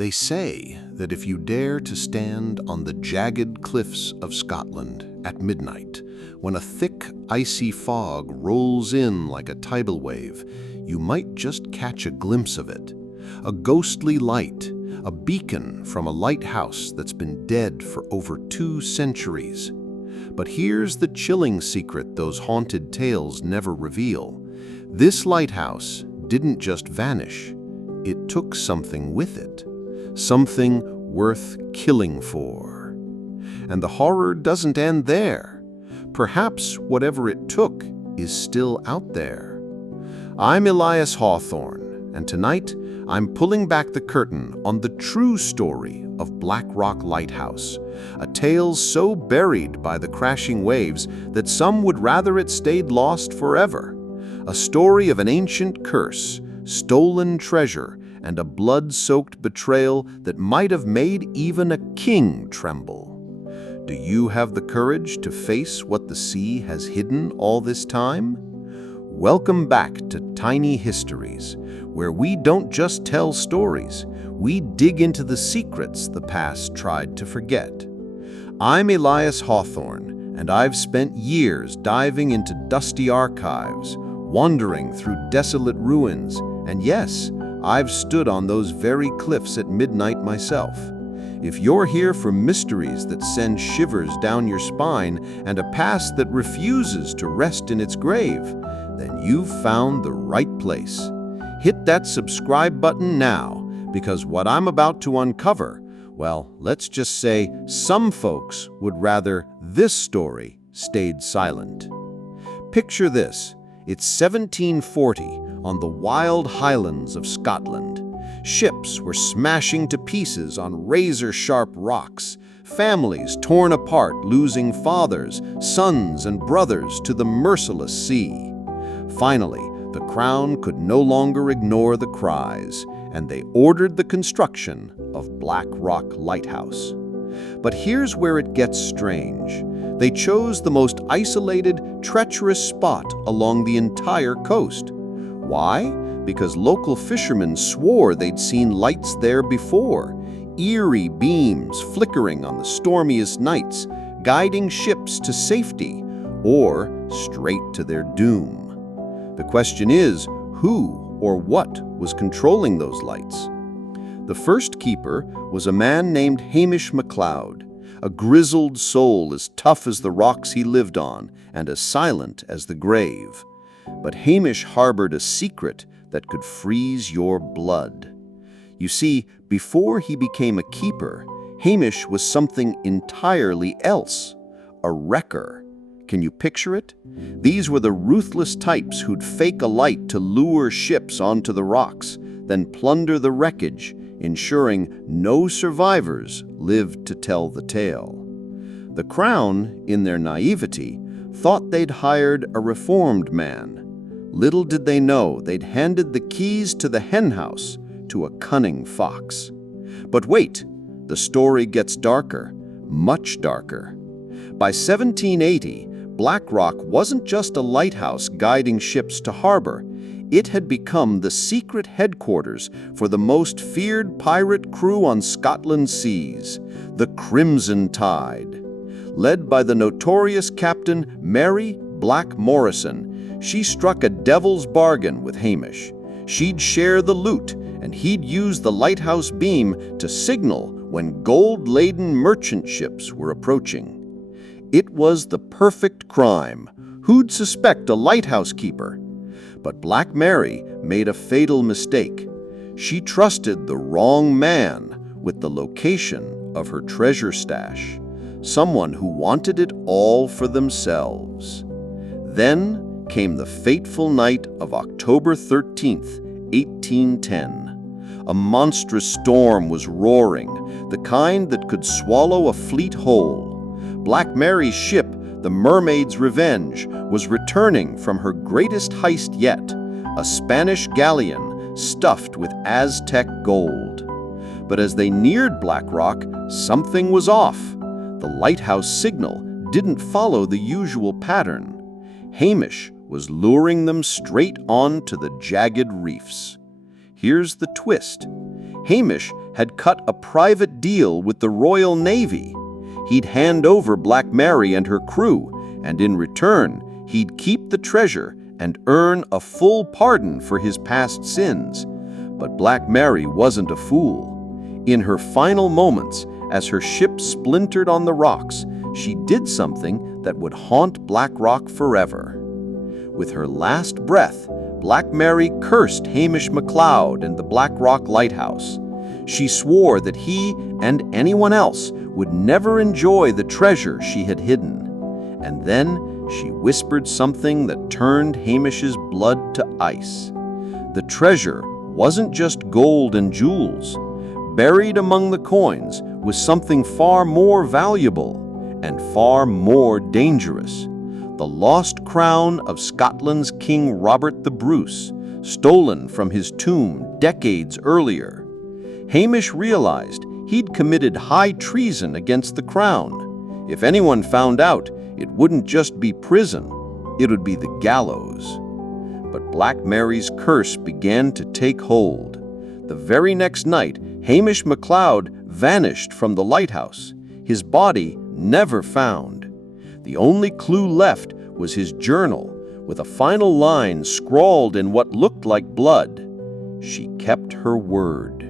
They say that if you dare to stand on the jagged cliffs of Scotland at midnight, when a thick, icy fog rolls in like a tidal wave, you might just catch a glimpse of it. A ghostly light, a beacon from a lighthouse that's been dead for over 2 centuries. But here's the chilling secret those haunted tales never reveal. This lighthouse didn't just vanish, it took something with it. Something worth killing for. And the horror doesn't end there. Perhaps whatever it took is still out there. I'm Elias Hawthorne, and tonight I'm pulling back the curtain on the true story of Black Rock Lighthouse, a tale so buried by the crashing waves that some would rather it stayed lost forever. A story of an ancient curse, stolen treasure, and a blood-soaked betrayal that might have made even a king tremble. Do you have the courage to face what the sea has hidden all this time? Welcome back to Tiny Histories, where we don't just tell stories, we dig into the secrets the past tried to forget. I'm Elias Hawthorne, and I've spent years diving into dusty archives, wandering through desolate ruins, and yes, I've stood on those very cliffs at midnight myself. If you're here for mysteries that send shivers down your spine and a past that refuses to rest in its grave, then you've found the right place. Hit that subscribe button now, because what I'm about to uncover, well, let's just say some folks would rather this story stayed silent. Picture this. It's 1740 on the wild highlands of Scotland. Ships were smashing to pieces on razor-sharp rocks, families torn apart, losing fathers, sons, and brothers to the merciless sea. Finally, the crown could no longer ignore the cries, and they ordered the construction of Black Rock Lighthouse. But here's where it gets strange. They chose the most isolated, treacherous spot along the entire coast. Why? Because local fishermen swore they'd seen lights there before, eerie beams flickering on the stormiest nights, guiding ships to safety or straight to their doom. The question is, who or what was controlling those lights? The first keeper was a man named Hamish MacLeod, a grizzled soul as tough as the rocks he lived on and as silent as the grave. But Hamish harbored a secret that could freeze your blood. You see, before he became a keeper, Hamish was something entirely else, a wrecker. Can you picture it? These were the ruthless types who'd fake a light to lure ships onto the rocks, then plunder the wreckage, ensuring no survivors lived to tell the tale. The Crown, in their naivety, thought they'd hired a reformed man. Little did they know they'd handed the keys to the henhouse to a cunning fox. But wait, the story gets darker, much darker. By 1780, Black Rock wasn't just a lighthouse guiding ships to harbor. It had become the secret headquarters for the most feared pirate crew on Scotland's seas, the Crimson Tide. Led by the notorious Captain Mary Black Morrison, she struck a devil's bargain with Hamish. She'd share the loot, and he'd use the lighthouse beam to signal when gold-laden merchant ships were approaching. It was the perfect crime. Who'd suspect a lighthouse keeper? But Black Mary made a fatal mistake. She trusted the wrong man with the location of her treasure stash, someone who wanted it all for themselves. Then came the fateful night of October 13th, 1810. A monstrous storm was roaring, the kind that could swallow a fleet whole. Black Mary's ship, the Mermaid's Revenge, was returning from her greatest heist yet, a Spanish galleon stuffed with Aztec gold. But as they neared Black Rock, something was off. The lighthouse signal didn't follow the usual pattern. Hamish was luring them straight on to the jagged reefs. Here's the twist. Hamish had cut a private deal with the Royal Navy. He'd hand over Black Mary and her crew, and in return, he'd keep the treasure and earn a full pardon for his past sins. But Black Mary wasn't a fool. In her final moments, as her ship splintered on the rocks, she did something that would haunt Black Rock forever. With her last breath, Black Mary cursed Hamish MacLeod and the Black Rock Lighthouse. She swore that he and anyone else would never enjoy the treasure she had hidden. And then she whispered something that turned Hamish's blood to ice. The treasure wasn't just gold and jewels. Buried among the coins was something far more valuable and far more dangerous. The lost crown of Scotland's King Robert the Bruce, stolen from his tomb decades earlier. Hamish realized he'd committed high treason against the crown. If anyone found out, it wouldn't just be prison, it would be the gallows. But Black Mary's curse began to take hold. The very next night, Hamish MacLeod vanished from the lighthouse, his body never found. The only clue left was his journal, with a final line scrawled in what looked like blood. She kept her word.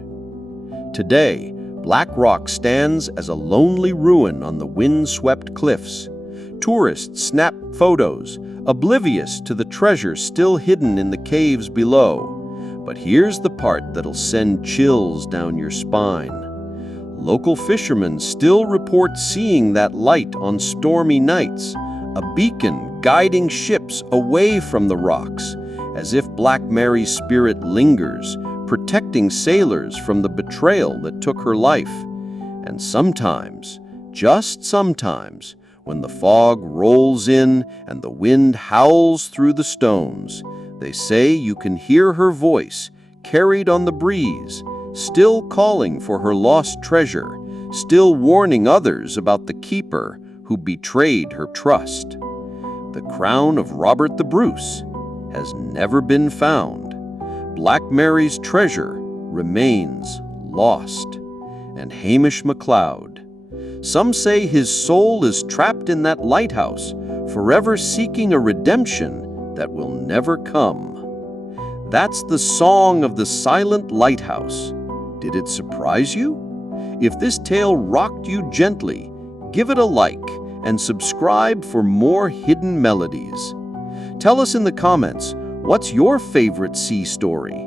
Today, Black Rock stands as a lonely ruin on the wind-swept cliffs. Tourists snap photos, oblivious to the treasure still hidden in the caves below. But here's the part that'll send chills down your spine. Local fishermen still report seeing that light on stormy nights, a beacon guiding ships away from the rocks, as if Black Mary's spirit lingers, protecting sailors from the betrayal that took her life. And sometimes, just sometimes, when the fog rolls in and the wind howls through the stones, they say you can hear her voice, carried on the breeze, still calling for her lost treasure, still warning others about the keeper who betrayed her trust. The crown of Robert the Bruce has never been found. Black Mary's treasure remains lost. And Hamish MacLeod, some say his soul is trapped in that lighthouse, forever seeking a redemption that will never come. That's the song of the silent lighthouse. Did it surprise you? If this tale rocked you gently, give it a like and subscribe for more hidden melodies. Tell us in the comments, what's your favorite sea story?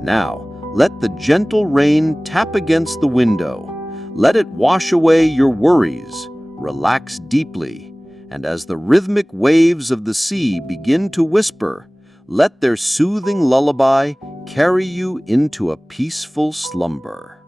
Now, let the gentle rain tap against the window. Let it wash away your worries. Relax deeply. And as the rhythmic waves of the sea begin to whisper, let their soothing lullaby carry you into a peaceful slumber.